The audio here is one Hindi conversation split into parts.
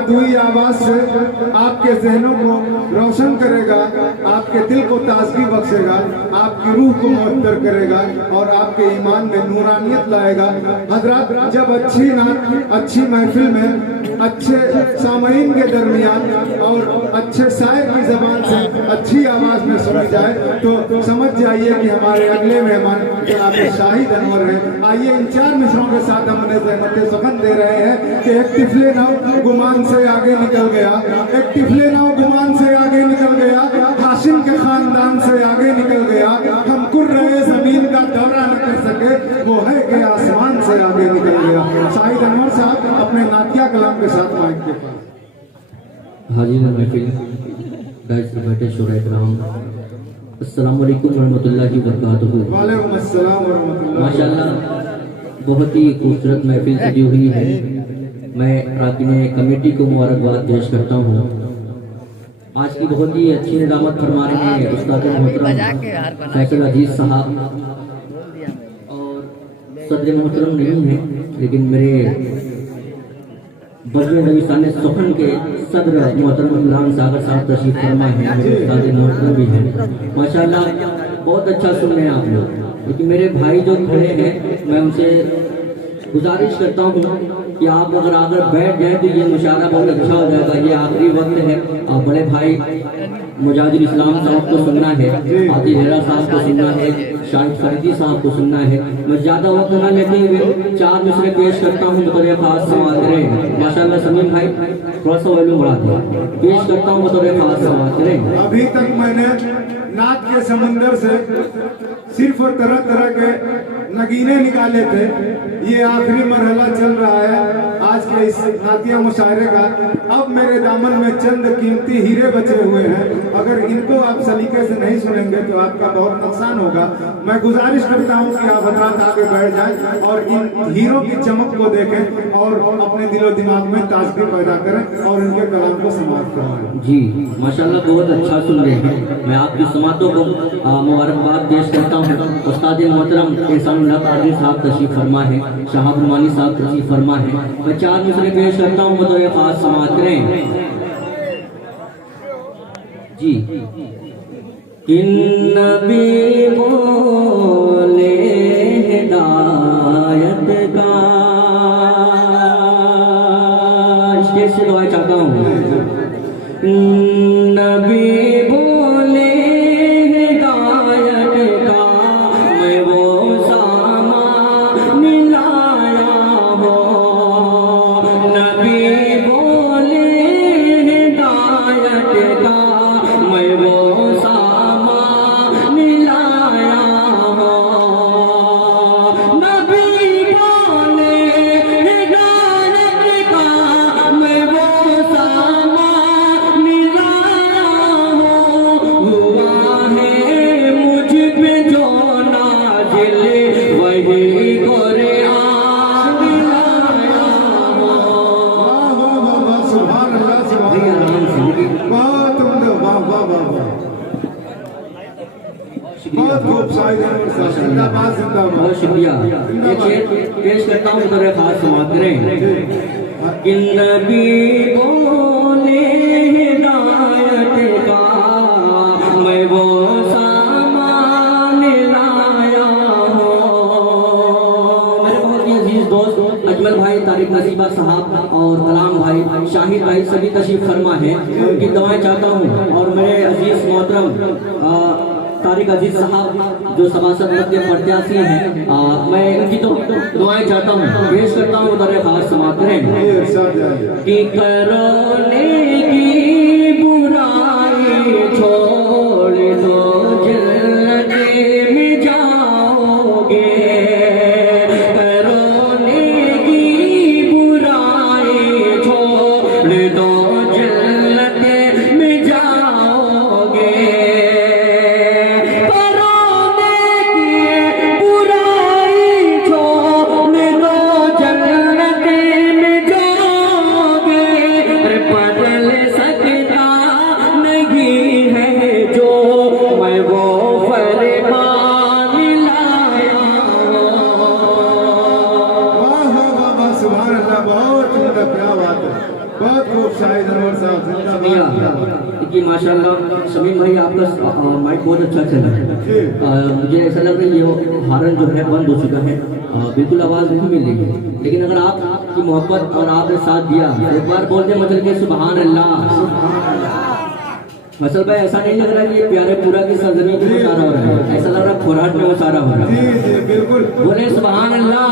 जादुई आवाज से आपके जहनों को रोशन करेगा, आपके दिल को ताजगी बख्शेगा, आपकी रूह को मुअत्तर करेगा और आपके ईमान में नूरानियत लाएगा। हजरत, जब अच्छी महफिल में अच्छे सामईन के दरमियान और अच्छे शायर की जबान से अच्छी आवाज में सुनी जाए तो समझ जाइए कि हमारे अगले मेहमान जनाब शाहिद अनवर है। आइए इन 4 मिसरों के साथ हम उन्हें ज़हमत सुखन दे रहे हैं कि एक तिफले नाव गुमान से आगे निकल गया, एक तिफले नाव गुमान से आगे निकल गया, हाशिम के खानदान से आगे निकल गया। हम कुर्रे जमीन का दौरा न कर सके, वो है कि आसमान से आगे निकल गया। शाहिद अनवर साहब अपने नातिया कलाम के साथ माइक के पास। हाजिर महफिल बैठ बैठे शोरे कराम, अस्सलाम वालेकुम रहमतुल्लाहि व बरकातहू। वालेकुम अस्सलाम व रहमतुल्लाह। माशाअल्लाह बहुत ही खूबसूरत महफिल सजी हुई है। मैं राकीन कमेटी को मुबारकबाद पेश करता हूँ। आज की बहुत ही अच्छी निजामत फरमा रहे हैं उस्ताद मोहतरम फैसल अजीज साहब, और सदर मोहतरम नहीं है लेकिन मेरे बजर नवीसाने सुखन के सदर मोहतरम इमरान सागर साहब तशरीफ फरमा है, मेरे उस्ताद मोहतरम भी हैं। माशाअल्लाह बहुत अच्छा सुन रहे हैं आप लोग। लेकिन मेरे भाई जो खड़े हैं मैं उनसे गुजारिश करता हूँ कि आप अगर बैठ जाए तो ये मुशारा बहुत अच्छा हो जाएगा। ये आखिरी वक्त है। आप बड़े भाई मुजाहिद इस्लाम साहब को सुनना है, आदिल हेरा साहब को सुनना है, शाहिद फरीदी साहब को सुनना है। मैं ज्यादा वक्त न लेते हुए 4 मिसरे पेश करता हूँ बतौर खास समात। माशाअल्लाह समीम भाई थोड़ा सा वैल्यूम बढ़ा दिया, पेश करता हूँ बतौर खास समात। अभी तक मैंने नात के समंदर से सिर्फ तरह तरह के नगीने निकाले थे। ये आखिरी मरहला चल रहा है आज के इस नातिया मुशायरे का। अब मेरे दामन में चंद कीमती हीरे बचे हुए हैं। अगर इनको आप सलीके से नहीं सुनेंगे तो आपका बहुत नुकसान होगा। मैं गुजारिश करता हूँ कि आप हजरात आगे बैठ जाएं और इन हीरों की चमक को देखें और अपने दिलो दिमाग में ताजगी पैदा करें और इनके कलाम को समाप्त करवाएं। जी माशाल्लाह बहुत अच्छा सुन रहे हैं। मैं आपकी समातों को मुबारकबाद पेश करता हूँ। उस्ताद मोहतरम एहसानुल्लाह कादरी साहब तशरीफ फरमा है, शहाब रुमानी साहब तशरीफ फरमा है। मैं 4 मिसरे पेश करता हूँ बतौर खास समात करें जी। किन नबी बोले हिदायत का, स्टेज से दुआ चाहता हूँ। नबी बोले हिदायत का, मैं वो सामान लाया हो। नबी बोले हिदायत का, मैं वो सामान लाया हो। नबी बोले हिदायत का, मैं वो सामान लाया हो। हुआ है मुझ पे जो नाज़िल, वही कुरान लाया हो। सुभान अल्लाह, सुभान अल्लाह। बहुत उम्दा, वाह वाह वाह वाह। बहुत खूब शायद जिंदाबाद जिंदाबाद। बहुत शुक्रिया। एक शेर पेश करता हूँ बतौर खास समात करें। कि नबी बोले हिदायत का, मैं वो सामान लाया हो। मेरे बहुत ही अजीज दोस्त अजमल भाई, तारिक नसीबा साहब और कलाम भाई, शाहिद भाई सभी तशरीफ फरमा है। उनकी दुआएं चाहता हूँ। और मेरे अजीज मोहतरम तारिक अजीज साहब जो सभासद मध्य प्रत्याशी हैं, मैं उनकी तो दुआएं चाहता हूँ, पेश करता हूँ बतौर खास समात करें। कि करने की बुराई छोड़ दो, जन्नत में जाओगे। करने की बुराई छोड़ दो, जन्नत में जाओगे। सुभान अल्लाह, बहुत उम्दा, क्या बात है। बहुत खूब शाहिद अनवर साहब जिंदाबाद। देखिए माशाल्लाह शमीम भाई आपका माइक बहुत अच्छा चल रहा है। मुझे ऐसा लग रहा है ये हॉर्न जो है बंद हो चुका है, बिल्कुल आवाज़ नहीं मिल रही है। लेकिन अगर आपकी मोहब्बत और आपने साथ दिया तो एक बार बोल दे मतलब कि सुभान अल्लाह। फसल भाई ऐसा नहीं लग रहा है कि ये प्यारे पूरा की सरजमी में मुशारा हो रहा है, ऐसा लग रहा है खोराट में मुशारा हो रहा है। जी जी बिल्कुल बोले सुभान अल्लाह।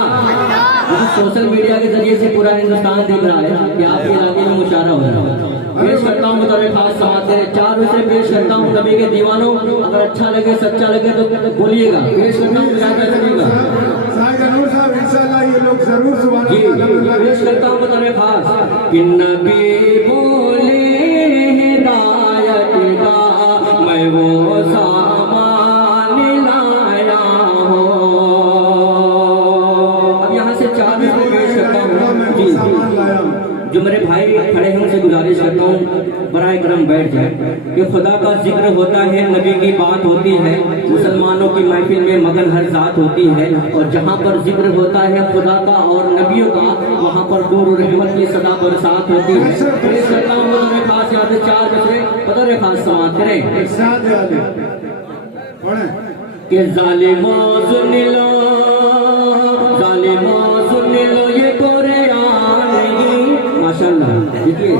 सोशल मीडिया के जरिए से पूरा हिंदुस्तान देख रहा है कि आपके इलाके में मुशारा हो रहा है। पेश करता हूँ बतौर खास समाते 4 बजे पेश करता हूँ नबी के दीवानों। अगर अच्छा लगे सच्चा लगे तो बोलिएगा। पेश करता हूँ क्या क्या लगेगा शाहिद अनवर साहब इंशाल्लाह ये लोग जरूर सुभान जी। अल्लाह। पेश करता हूँ बतौर खास कि नबी बोले हिदायत का मैं वो सामान लाया हूँ। अब यहाँ से 4 बजे पेश करता हूँ जी। सामान लाया हूँ। जो मेरे भाई खड़े हैं उनसे गुजारिश करता हूँ बराए करम बैठ जाए कि खुदा का जिक्र होता है, नबी की बात होती है, मुसलमानों की महफिल में मगन हर जात होती है। और जहाँ पर जिक्र होता है खुदा का और नबियों का वहाँ पर नूर और रहमत की सदा बरसात होती है। पेश करता हूँ बतौर खास यहाँ से 4 बजे बतौर खास समाप्त करें इरशाद वाले पढ़ें कि जालिमों सुन लो, जालिमों सुन लो ये कुरान नहीं। माशाल्लाह देखिए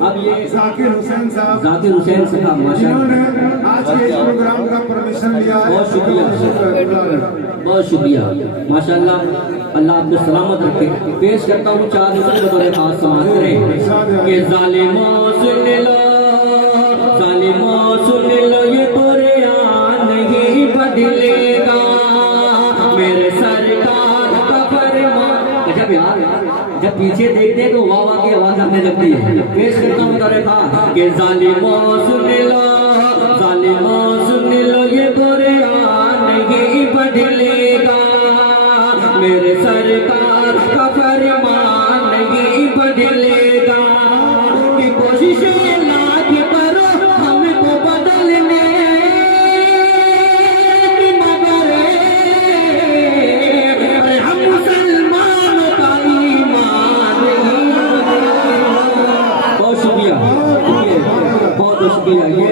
अब ये जाकिर हुसैन साहब जाकिर हुसैन साहब माशाल्लाह जिन्होंने आज के इस प्रोग्राम का परमिशन लिया है। बहुत शुक्रिया। बहुत शुक्रिया माशाल्लाह। अल्लाह आपको सलामत रखे। पेश करता हूँ 4 बजे बतौर खास समाप्त करें कि जालिमों सुन लो, जालिमों सुन लो ये कुरान नहीं बदलेगा मेरे सरकार का फरमान। जब यार जब पीछे देखते हैं तो वाह वाह की आवाज आने लगती है। पेश करता हूँ बतौर खास कि जालिमों सुन लो, जालिमों सुन लो ये कुरान नहीं बदलेगा मेरे सरकार का फरमान नहीं बदलेगा। कि कोशिशें लाख करो हमको बदलने की मगर हम मुसलमानों का ईमान नहीं बदलेगा। बहुत शुक्रिया बहुत शुक्रिया। ये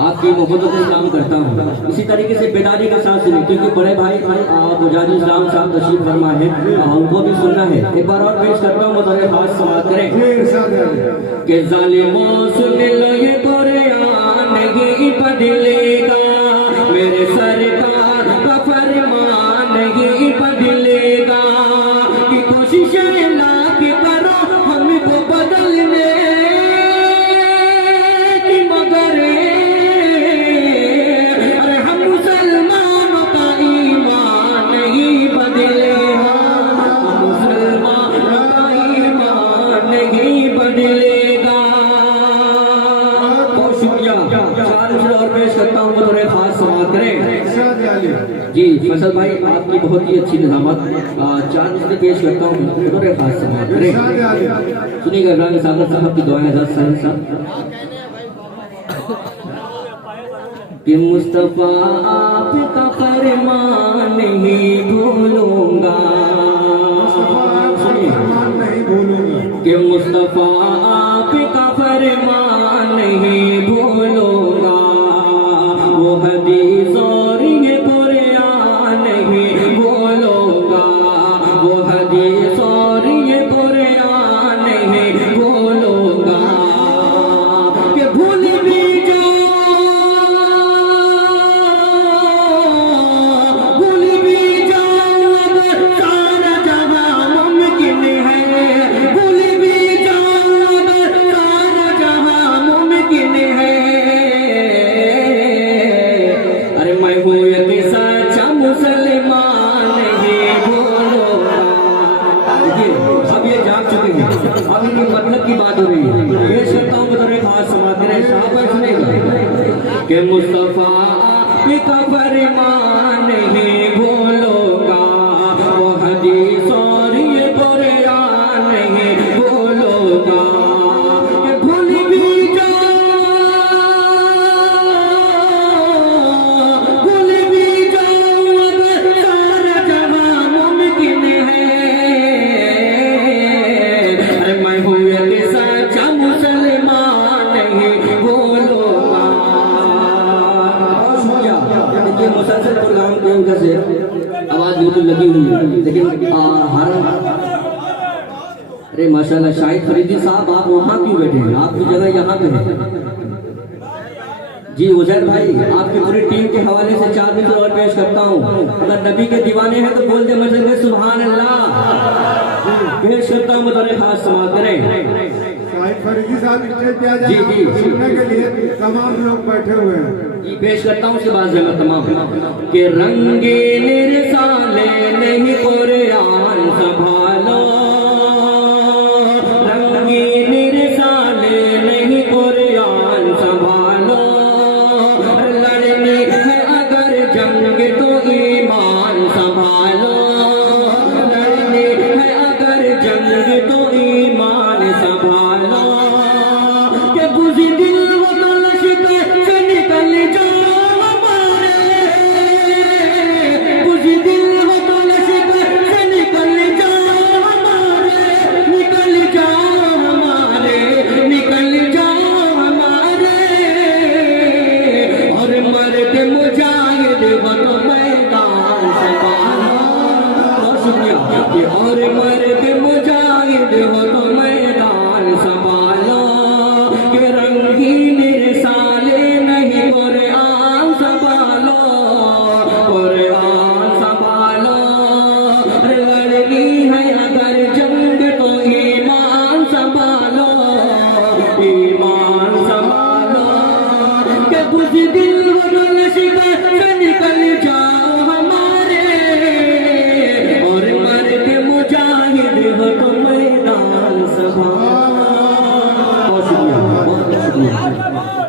आपकी मोहब्बतों को सलाम करता हूँ। इसी तरीके से बेदारी के साथ सुनिए क्योंकि बड़े भाई मुजाहिद इस्लाम साहब तशरीफ फरमा है, उनको भी सुनना है। एक बार और पेश करता हूँ बतौर खास समाप्त करें कि जालिमों सुन लो ये कुरान नहीं बदलेगा मेरे सरकार का फरमान नहीं बदलेगा। कि कोशिशें लाख करो हमको बदलने की मगर जी। फसल भाई आपकी बहुत ही अच्छी निजामत 4 बजे पेश करता हूँ बतौर खास समाप्त करें। सुनिएगा इब्राहिम सागर साहब की दुआएं हज़रत साहब कि मुस्तफा आपका फरमान नहीं भूलूंगा। कि मुस्तफा आपका फरमान नहीं भूलूंगा वो हदीस और ये कुरान नहीं भूलूंगा वो हदीस और ये कुरान नहीं भूलूंगा। कि भूल भी सारा जहां मुमकिन है, भूल भी सारा जहां मुमकिन है। अरे मैं हूँ एक सच्चा मुसलमान नहीं भूलूंगा। देखिए अब ये जाग चुके हैं, अब इनकी मतलब की बात हो रही है। पेश करता हूँ बतौर खास समाप्त करें शाबाश सुनेगा कि मुस्तफा का फरमान नहीं भूलूंगा वो हदीस और ये कुरान नहीं भूलूंगा। भूल भी सारा जहां मुमकिन है। माशाल्लाह। शाहिद फरीदी साहब, आप वहाँ क्यों बैठे हैं? आपकी जगह यहाँ पे है। जी उजैर भाई, आपकी पूरी टीम के हवाले से 4 मिनट और पेश करता हूँ। अगर नबी के दीवाने हैं तो बोल दे मस्जिद में सुभान अल्लाह। पेश करता हूँ, बतौर खास समाअत करें। शाहिद फरीदी साहब स्टेज पे आ जी, जाए जी। सुनने के लिए तमाम लोग बैठे हुए हैं। जी पेश करता हूँ उसके बाद जगह तमाम के रंगे निरसाले नहीं कुरान सभा